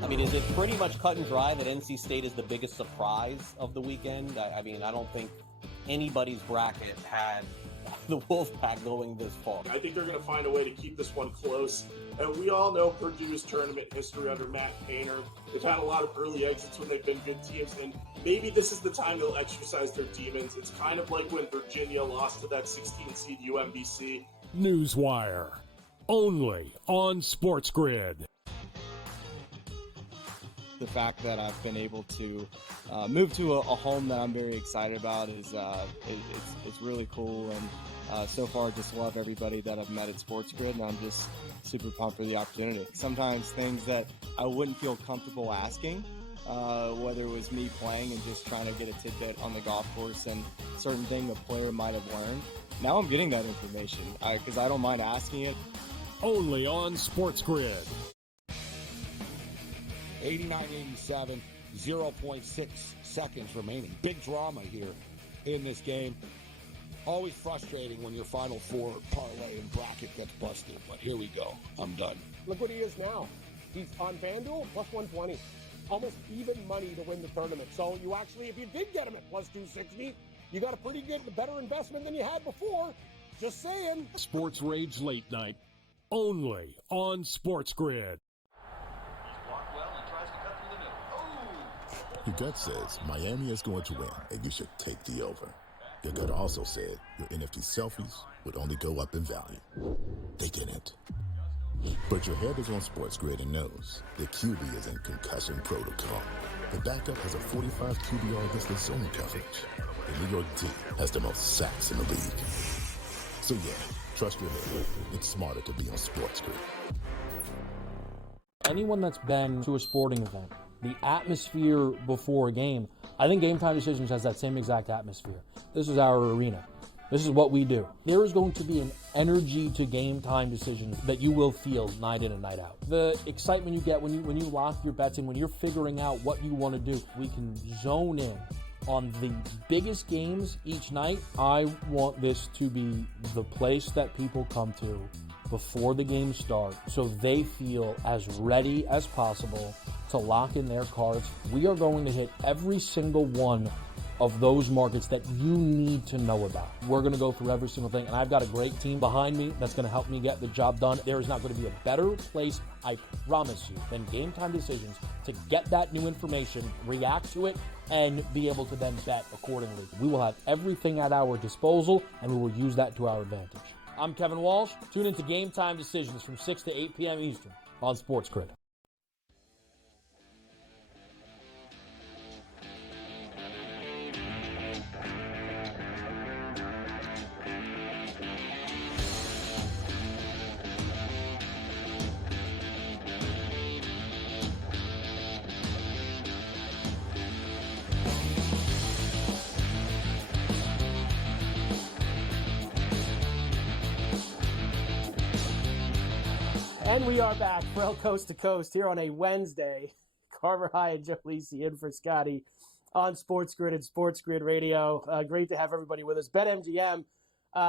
I mean, is it pretty much cut and dry that NC State is the biggest surprise of the weekend? I mean, I don't think anybody's bracket had the Wolfpack going this far. I think they're going to find a way to keep this one close. And we all know Purdue's tournament history under Matt Painter. They've had a lot of early exits when they've been good teams, and maybe this is the time they'll exercise their demons. It's kind of like when Virginia lost to that 16-seed UMBC. Newswire, only on SportsGrid. The fact that I've been able to move to a home that I'm very excited about is it's really cool, and so far just love everybody that I've met at SportsGrid, and I'm just super pumped for the opportunity. Sometimes things that I wouldn't feel comfortable asking, whether it was me playing and just trying to get a tidbit on the golf course and certain thing a player might have learned. Now I'm getting that information because I don't mind asking it. Only on SportsGrid. 89-87, 0.6 seconds remaining. Big drama here in this game. Always frustrating when your Final Four parlay and bracket gets busted, but here we go. I'm done. Look what he is now. He's on FanDuel, plus 120. Almost even money to win the tournament. So you actually, if you did get him at plus 260, you got a pretty good, better investment than you had before. Just saying. Sports Rage Late Night, only on SportsGrid. Your gut says Miami is going to win, and you should take the over. Your gut also said your NFT selfies would only go up in value. They didn't. But your head is on SportsGrid and knows the QB is in concussion protocol. The backup has a 45 QBR against the zone coverage. The New York D has the most sacks in the league. So yeah, trust your head. It's smarter to be on SportsGrid. Anyone that's been to a sporting event, the atmosphere before a game, I think Game Time Decisions has that same exact atmosphere. This is our arena. This is what we do. There is going to be an energy to Game Time Decisions that you will feel night in and night out. The excitement you get when you lock your bets in, when you're figuring out what you want to do, we can zone in on the biggest games each night. I want this to be the place that people come to before the game starts so they feel as ready as possible to lock in their cards. We are going to hit every single one of those markets that you need to know about. We're going to go through every single thing, and I've got a great team behind me that's going to help me get the job done. There is not going to be a better place, I promise you, than Game Time Decisions to get that new information, react to it, and be able to then bet accordingly. We will have everything at our disposal, and we will use that to our advantage. I'm Kevin Walsh. Tune into Game Time Decisions from 6 to 8 p.m. Eastern on SportsGrid. And we are back, Ferrall Coast to Coast, here on a Wednesday. Carver High and Joe Lisi in for Scotty on SportsGrid and SportsGrid Radio. Great to have everybody with us. BetMGM,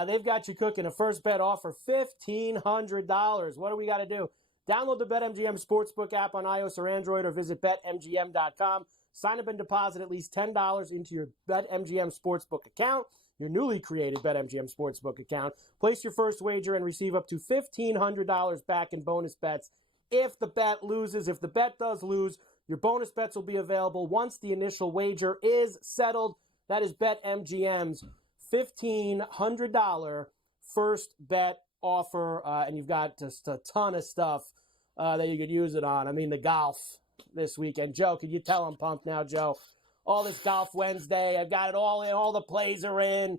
they've got you cooking. A first bet offer, $1,500. What do we got to do? Download the BetMGM Sportsbook app on iOS or Android, or visit BetMGM.com. Sign up and deposit at least $10 into your BetMGM Sportsbook account, your newly created BetMGM Sportsbook account. Place your first wager and receive up to $1,500 back in bonus bets if the bet loses. If the bet does lose, your bonus bets will be available once the initial wager is settled. That is BetMGM's $1,500 first bet offer, and you've got just a ton of stuff that you could use it on. I mean, the golf this weekend. Joe, can you tell I'm pumped now, Joe? All this Golf Wednesday. I've got it all in. All the plays are in.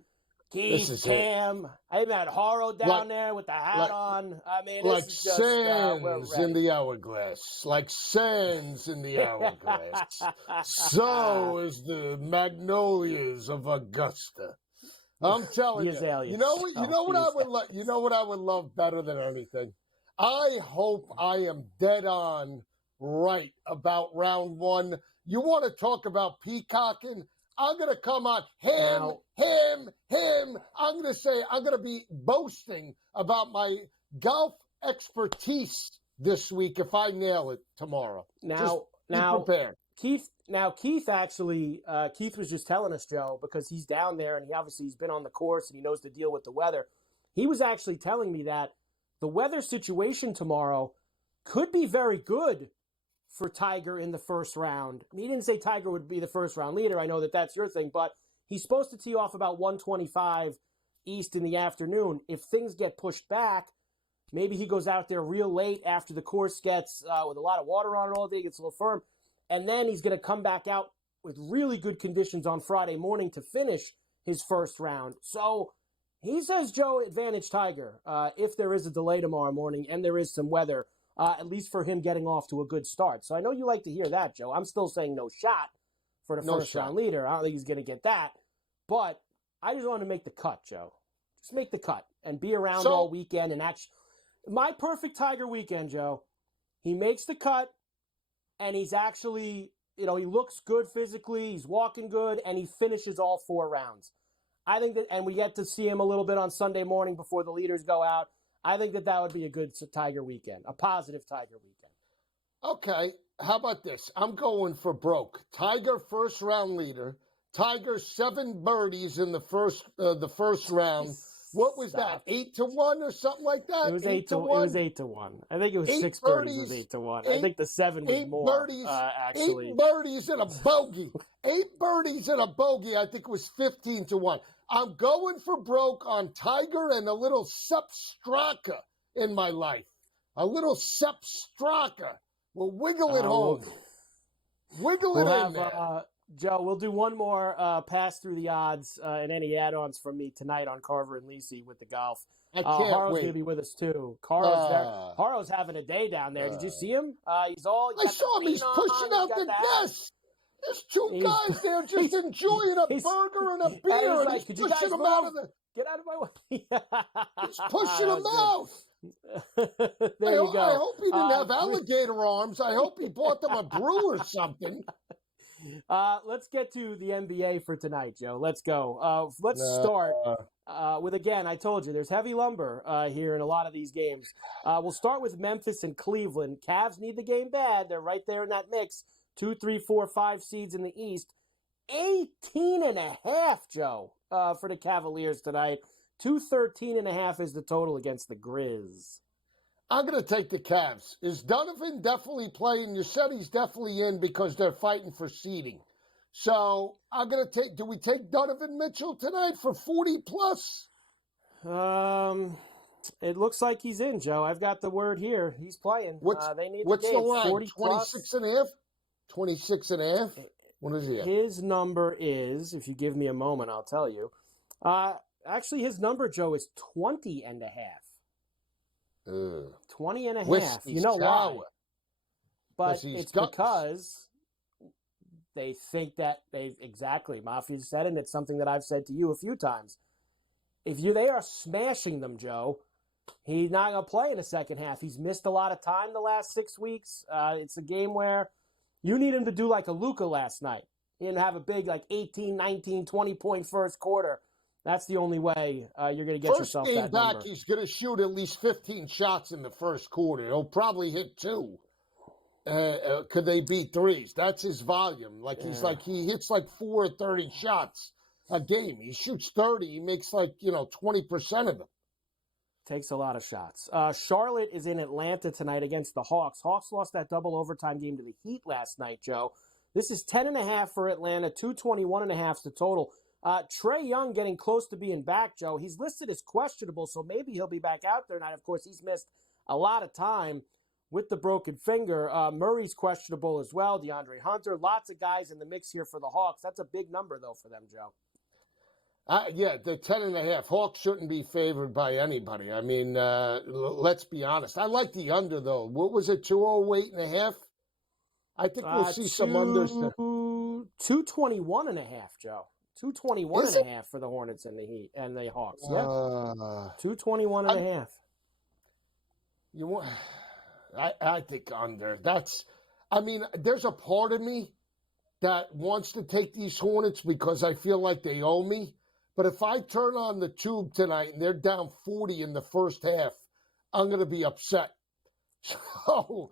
Keith, Cam. I even had Haro down there with the hat on. I mean, like this is just, sands in the hourglass. Like sands in the hourglass. So is the magnolias of Augusta. I'm telling you. You know what I would love. You know what I would love better than anything. I hope I am dead on right about round one. You want to talk about peacocking? I'm going to come on him. I'm going to be boasting about my golf expertise this week if I nail it tomorrow. Just be prepared. Keith was just telling us, Joe, because he's down there and he's been on the course and he knows to deal with the weather. He was actually telling me that the weather situation tomorrow could be very good for Tiger in the first round. He didn't say Tiger would be the first round leader. I know that that's your thing, but he's supposed to tee off about 1:25 East in the afternoon. If things get pushed back, maybe he goes out there real late after the course gets with a lot of water on it all day, gets a little firm, and then he's going to come back out with really good conditions on Friday morning to finish his first round. So he says, Joe, advantage Tiger if there is a delay tomorrow morning and there is some weather. At least for him getting off to a good start. So I know you like to hear that, Joe. I'm still saying no shot for the first round leader. I don't think he's going to get that. But I just want to make the cut, Joe. Just make the cut and be around all weekend. And actually, my perfect Tiger weekend, Joe, he makes the cut and he's actually, he looks good physically. He's walking good and he finishes all 4 rounds. I think that, and we get to see him a little bit on Sunday morning before the leaders go out. I think that would be a good Tiger weekend, a positive Tiger weekend. Okay, how about this? I'm going for broke. Tiger first round leader. Tiger 7 birdies in the first round. What was that? 8-1 or something like that? It was 8-1. It was 8-1. I think it was 6 birdies was 8-1. I think the 7 was more. Birdies, actually. 8 birdies and a bogey. 8 birdies and a bogey. I think it was 15-1. I'm going for broke on Tiger and a little Sepp Straka in my life. A little Sepp Straka. We'll wiggle it home. Wiggle it in there. Joe, we'll do one more pass through the odds and any add-ons from me tonight on Carver and Lisi with the golf. I can't wait. Haro's going to be with us, too. Haro's having a day down there. Did you see him? I saw him. He's pushing out the guests. There's 2 guys there just enjoying a burger and a beer, and he's pushing them out of the... Get out of my way. He's pushing them out. There you go. I hope he didn't have alligator arms. I hope he bought them a brew or something. Let's get to the NBA for tonight, Joe. Let's go. Let's start with, again, I told you, there's heavy lumber here in a lot of these games. We'll start with Memphis and Cleveland. Cavs need the game bad. They're right there in that mix. 2, 3, 4, 5 seeds in the East. 18.5, Joe, for the Cavaliers tonight. 213.5 is the total against the Grizz. I'm going to take the Cavs. Is Donovan definitely playing? You said he's definitely in because they're fighting for seeding. So I'm going to take, do we take Donovan Mitchell tonight for 40 plus? It looks like he's in, Joe. I've got the word here. He's playing. They need what's the game. The line? 26 and a half? 26 and a half? What is he at? His number is, if you give me a moment, I'll tell you. Actually, his number, Joe, is 20.5. 20.5. Whiskey You know sour. why? But it's because they think that exactly. Mafia said it, and it's something that I've said to you a few times. If they are smashing them, Joe, he's not going to play in the second half. He's missed a lot of time the last 6 weeks. It's a game where you need him to do like a Luka last night. He didn't have a big 18, 19, 20-point first quarter. That's the only way you're going to get yourself that number. First game back, he's going to shoot at least 15 shots in the first quarter. He'll probably hit 2. Could they beat 3s? That's his volume. He hits 4 or 30 shots a game. He shoots 30. He makes 20% of them. Takes a lot of shots. Charlotte is in Atlanta tonight against the Hawks. Hawks lost that double overtime game to the Heat last night, Joe. This is 10.5 for Atlanta, 221.5 is the total. Trae Young getting close to being back, Joe. He's listed as questionable, so maybe he'll be back out there tonight. Of course, he's missed a lot of time with the broken finger. Murray's questionable as well. DeAndre Hunter. Lots of guys in the mix here for the Hawks. That's a big number, though, for them, Joe. The 10.5. Hawks shouldn't be favored by anybody. I mean, let's be honest. I like the under, though. What was it, 208.5? I think we'll see some unders. 221.5, Joe. 221.5 for the Hornets and the Heat and the Hawks. Yeah. 221.5. I think under. There's a part of me that wants to take these Hornets because I feel like they owe me. But if I turn on the tube tonight and they're down 40 in the first half, I'm going to be upset. So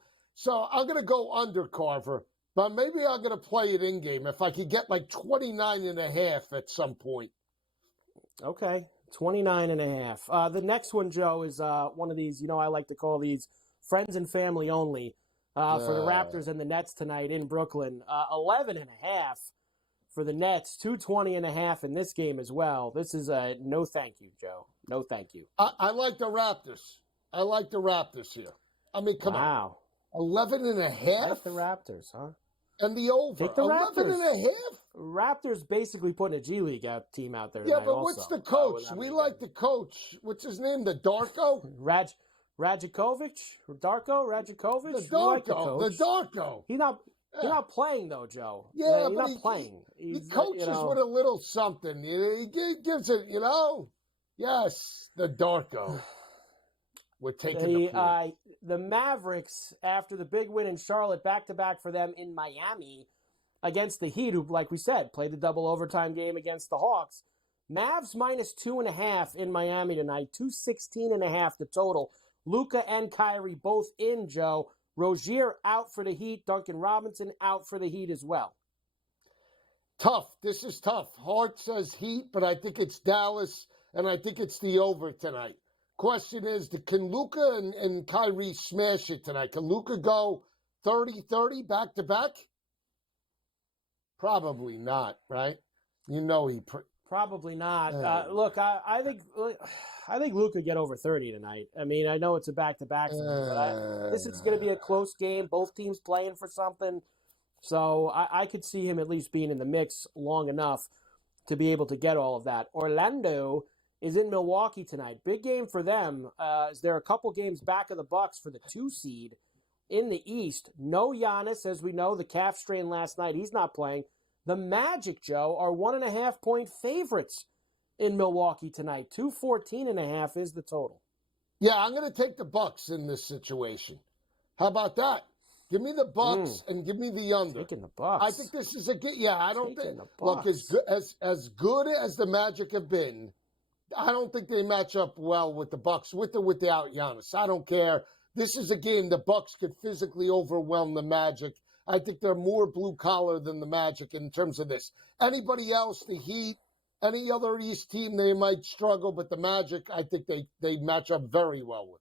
I'm going to go under, Carver. But maybe I'm going to play it in game if I could get 29.5 at some point. Okay, 29.5. The next one, Joe, is one of these, I like to call these friends and family only for the Raptors and the Nets tonight in Brooklyn. 11.5 for the Nets, 220.5 in this game as well. This is a no thank you, Joe. No thank you. I like the Raptors. I like the Raptors here. I mean, come on. 11.5? Like the Raptors, huh? And the over. Take the 11.5? Raptors basically putting a G League team out there. Yeah, but also. What's the coach? We like the coach. What's his name? The Darko? Rajakovic? Rajakovic? The Darko. The Darko. He's not playing, though, Joe. Yeah, he's but not playing. He coaches with a little something. He gives it, Yes, the Darko. We're taking the Mavericks, after the big win in Charlotte, back-to-back for them in Miami against the Heat, who, like we said, played the double overtime game against the Hawks. Mavs minus 2.5 in Miami tonight, 216.5 the total. Luka and Kyrie both in, Joe. Rozier out for the Heat. Duncan Robinson out for the Heat as well. Tough. This is tough. Hart says Heat, but I think it's Dallas, and I think it's the over tonight. Question is, can Luka and Kyrie smash it tonight? Can Luka go 30-30 back-to-back? Probably not, right? Probably not. Look, I think Luka get over 30 tonight. I mean, I know it's a back-to-back, but this is going to be a close game. Both teams playing for something. So I could see him at least being in the mix long enough to be able to get all of that. Orlando is in Milwaukee tonight. Big game for them. As they're a couple games back of the Bucks for the 2 seed in the East. No Giannis, as we know, the calf strain last night. He's not playing. The Magic, Joe, are 1.5-point favorites in Milwaukee tonight. 214.5 is the total. Yeah, I'm going to take the Bucks in this situation. How about that? Give me the Bucks and give me the under. Taking the Bucks. I think this is a good. Yeah, I don't think. The Look, as good as the Magic have been, I don't think they match up well with the Bucks, with or without Giannis. I don't care. This is a game the Bucks could physically overwhelm the Magic. I think they're more blue collar than the Magic in terms of this. Anybody else, the Heat, any other East team, they might struggle, but the Magic, I think they match up very well with.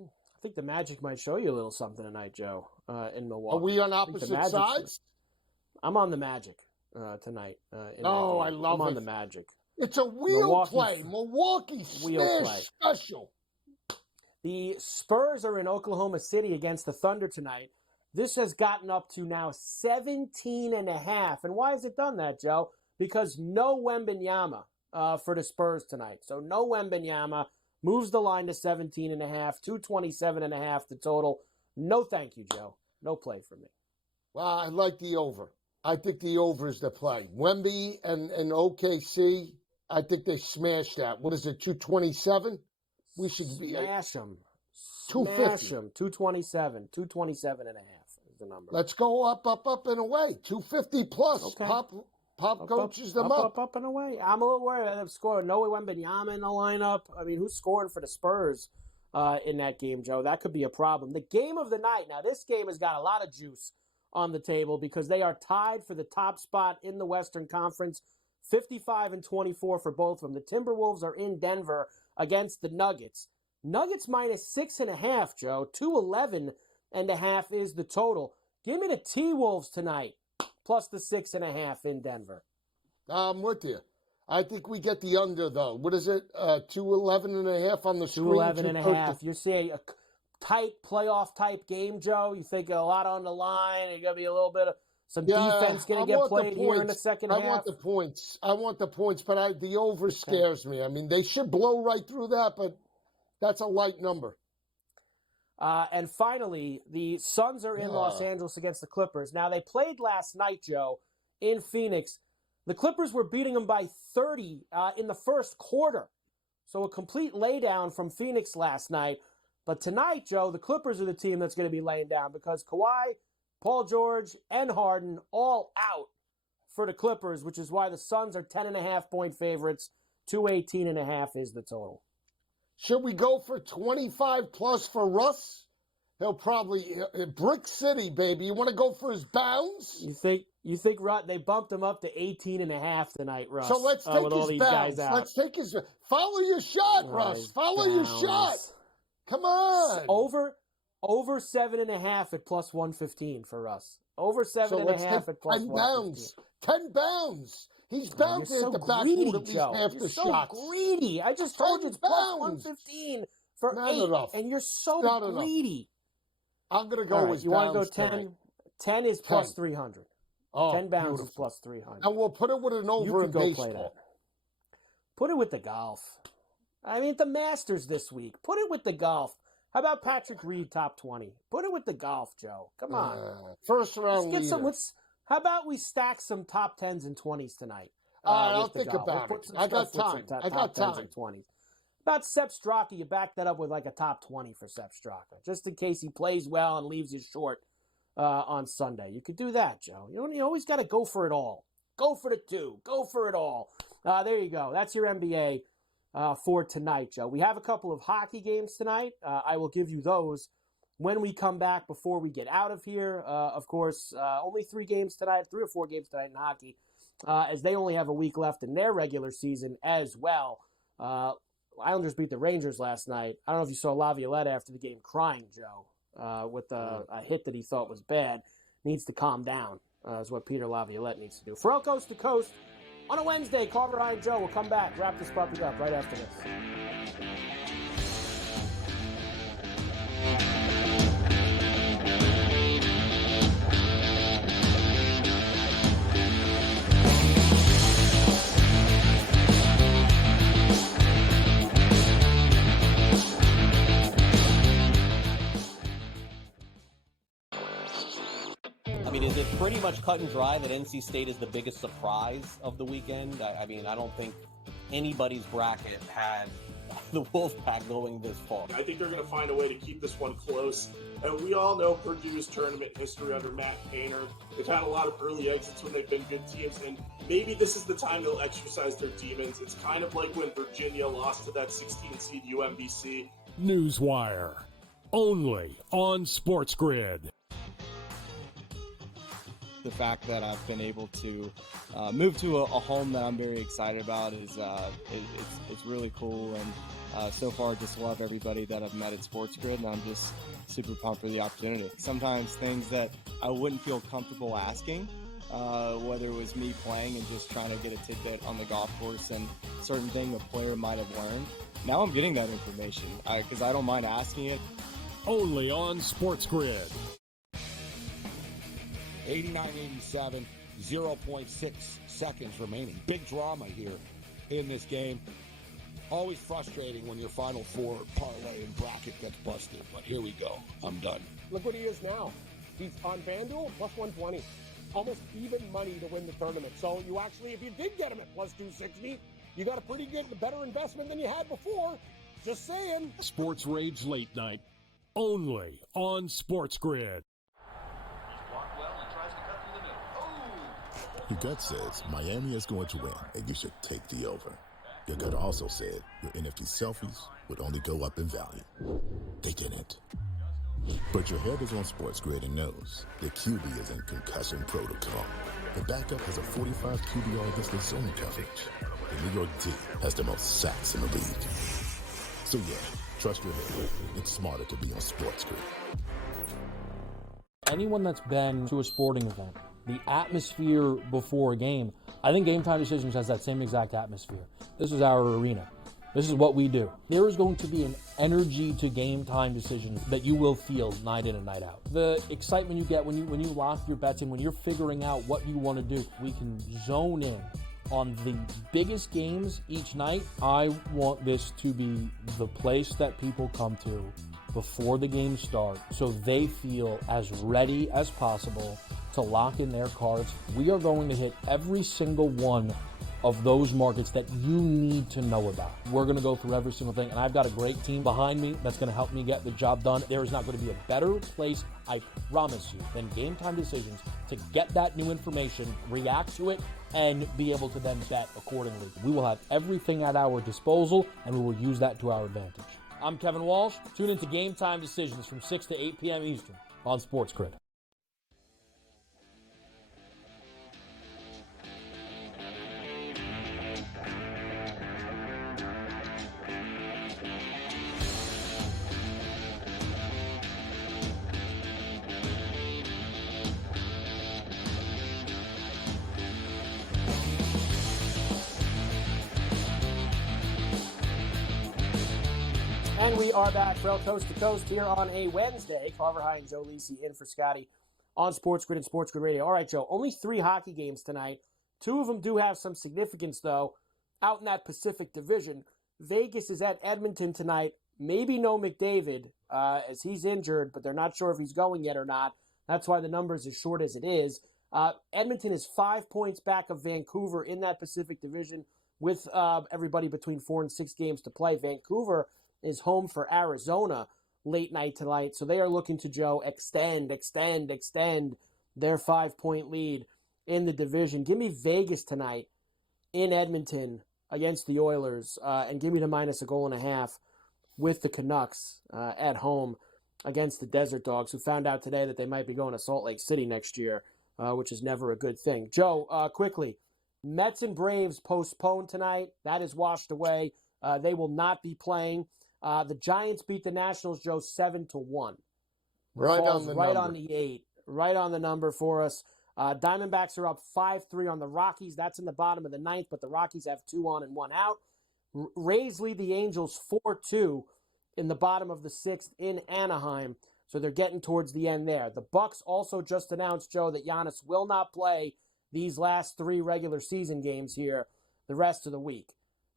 I think the Magic might show you a little something tonight, Joe, in Milwaukee. Are we on opposite sides? I'm on the Magic tonight. I love I'm on the Magic. It's a wheel play. Milwaukee smash special. The Spurs are in Oklahoma City against the Thunder tonight. This has gotten up to now 17.5. And why has it done that, Joe? Because no Wembanyama for the Spurs tonight. So no Wembanyama. Moves the line to 17.5, 227.5 the total. No thank you, Joe. No play for me. Well, I like the over. I think the over is the play. Wemby and OKC, I think they smashed that. What is it, 227? We should be smash them. 250. Smash them. 227. 227.5 is the number. Let's go up, and away. 250 plus. Okay. Pop coaches them up. Up and away. I'm a little worried about them scoring. No Wembanyama in the lineup. I mean, who's scoring for the Spurs in that game, Joe? That could be a problem. The game of the night. Now, this game has got a lot of juice on the table because they are tied for the top spot in the Western Conference, 55-24 for both of them. The Timberwolves are in Denver against the Nuggets. Nuggets minus 6.5, Joe. 211.5 is the total. Give me the T-Wolves tonight. Plus the 6.5 in Denver. I'm with you. I think we get the under, though. What is it? 211.5 on the screen? 211.5. You're seeing a tight playoff-type game, Joe? You think a lot on the line? You're going to be a little bit of some defense going to get played here in the second half? I want the points, but the over scares me. I mean, they should blow right through that, but that's a light number. And finally, the Suns are in Los Angeles against the Clippers. Now, they played last night, Joe, in Phoenix. The Clippers were beating them by 30 in the first quarter. So a complete laydown from Phoenix last night. But tonight, Joe, the Clippers are the team that's going to be laying down because Kawhi, Paul George, and Harden all out for the Clippers, which is why the Suns are 10.5-point favorites. 218.5 is the total. Should we go for 25 plus for Russ? He'll probably Brick City, baby. You want to go for his bounds? You think Russ? They bumped him up to 18.5 tonight, Russ. So let's take with his all these bounds. guys out. Let's take his. Follow your shot, Russ. Follow your shot. Come on. Over 7.5 at plus 115 for Russ. Over 7.5 at plus 10 115. bounds. 10 bounds. He's bouncing at the backboard at least half the shots. You're so greedy. I just told you it's plus 115 for Not 8, enough. and you're so greedy. I'm going to go with you want to go 10? Tonight. 10 is plus 300. Oh, 10 bounds beautiful. is plus 300. And we'll put it with an over in baseball. Play that. Put it with the golf. I mean, the Masters this week. Put it with the golf. How about Patrick Reed top 20? Put it with the golf, Joe. Come on. First round Let's get leader. how about we stack some top 10s and 20s tonight? I'll think about it. I got time. I got time. 20s. About Sepp Straka, you back that up with like a top 20 for Sepp Straka, just in case he plays well and leaves you short on Sunday. You could do that, Joe. You always got to go for it all. Go for the 2. Go for it all. There you go. That's your NBA for tonight, Joe. We have a couple of hockey games tonight. I will give you those when we come back before we get out of here. Of course, only 3 or 4 games tonight in hockey, as they only have a week left in their regular season as well. Islanders beat the Rangers last night. I don't know if you saw Laviolette after the game crying, Joe, with a hit that he thought was bad. Needs to calm down, is what Peter Laviolette needs to do. Ferrall Coast to Coast on a Wednesday. Carver, Ryan, Joe will come back, wrap this puppy up right after this. I mean, is it pretty much cut and dry that NC State is the biggest surprise of the weekend? I mean, I don't think anybody's bracket had the Wolfpack going this far. I think they're going to find a way to keep this one close. And we all know Purdue's tournament history under Matt Painter. They've had a lot of early exits when they've been good teams, and maybe this is the time they'll exercise their demons. It's kind of like when Virginia lost to that 16-seed UMBC. Newswire, only on SportsGrid. The fact that I've been able to move to a home that I'm very excited about is it's really cool, and so far just love everybody that I've met at SportsGrid, and I'm just super pumped for the opportunity. Sometimes things that I wouldn't feel comfortable asking, whether it was me playing and just trying to get a tidbit on the golf course and certain thing a player might have learned. Now I'm getting that information because I don't mind asking it. Only on SportsGrid. 89-87, 0.6 seconds remaining. Big drama here in this game. Always frustrating when your Final Four parlay and bracket gets busted, but here we go. I'm done. Look what he is now. He's on FanDuel, plus 120. Almost even money to win the tournament. So you actually, if you did get him at plus 260, you got a pretty good, better investment than you had before. Just saying. Sports Rage Late Night, only on SportsGrid. Your gut says Miami is going to win, and you should take the over. Your gut also said your NFT selfies would only go up in value. They didn't. But your head is on SportsGrid and knows the QB is in concussion protocol. The backup has a 45 QBR against the zone coverage. The New York D has the most sacks in the league. So yeah, trust your head. It's smarter to be on SportsGrid. Anyone that's been to a sporting event, the atmosphere before a game, I think Game Time Decisions has that same exact atmosphere. This is our arena. This is what we do. There is going to be an energy to Game Time Decisions that you will feel night in and night out. The excitement you get when you lock your bets in, when you're figuring out what you want to do, we can zone in on the biggest games each night. I want this to be the place that people come to before the games start so they feel as ready as possible to lock in their cards. We are going to hit every single one of those markets that you need to know about. We're going to go through every single thing, and I've got a great team behind me that's going to help me get the job done. There is not going to be a better place, I promise you, than Game Time Decisions to get that new information, react to it, and be able to then bet accordingly. We will have everything at our disposal, and we will use that to our advantage. I'm Kevin Walsh. Tune into Game Time Decisions from 6 to 8 p.m. Eastern on SportsGrid. And we are back, Ferrall Coast to Coast here on a Wednesday. Carver High and Joe Lisi in for Scotty on SportsGrid and SportsGrid Radio. All right, Joe, only 3 hockey games tonight. 2 of them do have some significance, though, out in that Pacific Division. Vegas is at Edmonton tonight. Maybe no McDavid, as he's injured, but they're not sure if he's going yet or not. That's why the number's as short as it is. Edmonton is 5 points back of Vancouver in that Pacific Division with everybody between 4 and 6 games to play. Vancouver is home for Arizona late night tonight. So they are looking to, Joe, extend their 5-point lead in the division. Give me Vegas tonight in Edmonton against the Oilers, and give me the minus a goal and a half with the Canucks at home against the Desert Dogs, who found out today that they might be going to Salt Lake City next year, which is never a good thing. Joe, quickly, Mets and Braves postponed tonight. That is washed away. They will not be playing. The Giants beat the Nationals, Joe, 7-1. Right on the right number. on the 8. Right on the number for us. Diamondbacks are up 5-3 on the Rockies. That's in the bottom of the 9th, but the Rockies have 2 on and 1 out. Rays lead the Angels 4-2 in the bottom of the 6th in Anaheim. So they're getting towards the end there. The Bucks also just announced, Joe, that Giannis will not play these last 3 regular season games here the rest of the week.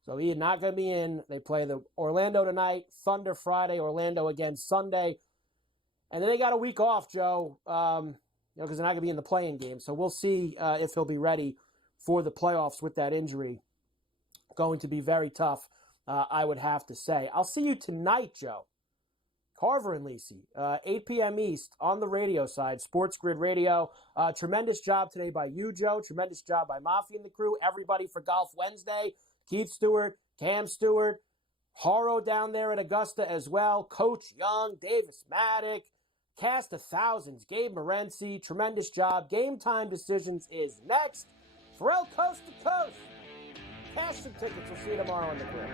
So he is not going to be in. They play the Orlando tonight, Thunder Friday, Orlando again Sunday. And then they got a week off, Joe, because they're not going to be in the play-in game. So we'll see if he'll be ready for the playoffs with that injury. Going to be very tough I would have to say. I'll see you tonight, Joe. Carver and Lisi, 8 p.m. East on the radio side, SportsGrid Radio. Tremendous job today by you, Joe. Tremendous job by Mafia and the crew. Everybody for Golf Wednesday. Keith Stewart, Cam Stewart, Haro down there at Augusta as well. Coach Young, Davis Maddock, cast of thousands, Gabe Morency. Tremendous job. Game Time Decisions is next. Ferrall Coast to Coast. Cash some tickets. We'll see you tomorrow on the grid.